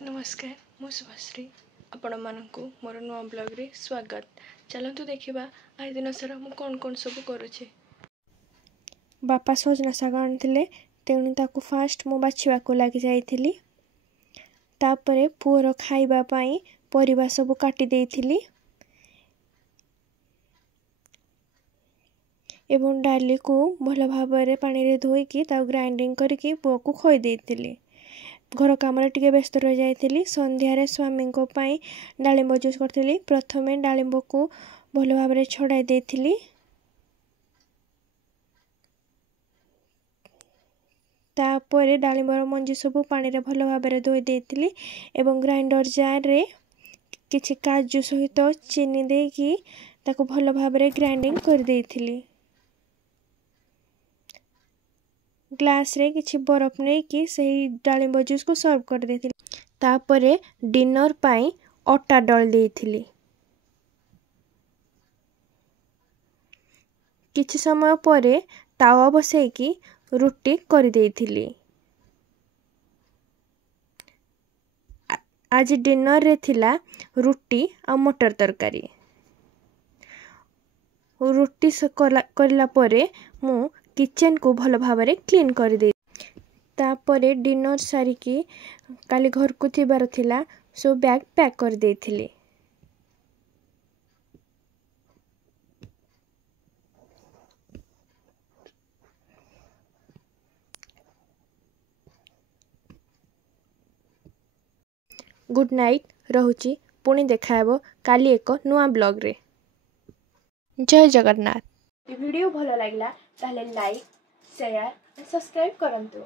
नमस्कार मु शुभश्री आपण मानक मोर नुआ ब्लॉग रे स्वागत। चलतु देखा आज दिन सारा मु कौन सब करुचे। बापा सजना शाग आनी तेणु ताकू फास्ट मु बाछा लगी जाइली। तापरे पुअर खाइबा पाई परिबा सब काटी देइथिली एवं डाली को भल भाव पानी रे धोईकी ग्राइंडिंग करके पुओ को खोई देइथिली। घर काम टिके व्यस्त रही जाइली। संध्यारे स्वामी डालिंब जूस करी। प्रथमे डालिंब को भल भाव छड़ाई देइथिली। तापर डालिंबर मंजी सब पानी रे भल भाव धोई देइथिली एवं ग्राइंडर जार रे किछि काजू सहित चीनी देकी ताको भल भाव ग्राइंडिंग कर देइथिली। ग्लास रे किछि बरफ नहीं कि सही डालिंब जूस को सर्व कर देथिली। तापरे डिनर पाई अटा डल देइथिली। किछि समय परे तावा बसैकी रुटी कर देइथिली। आज डिनर रे थिला रुटी आ मटर तरकारी। रुटी करला परे मु किचन को भल भाव क्लीन कर दे। तापरे डिनर सारिकी काली घर को थिबार थिला सो बैग पैक कर देइथिली। Good night रहुची। पुणी देखाबो काली एक नुआ ब्लॉग रे। जय जगन्नाथ। वीडियो भल लगिला ताले लाइक शेयर सब्सक्राइब करंतु।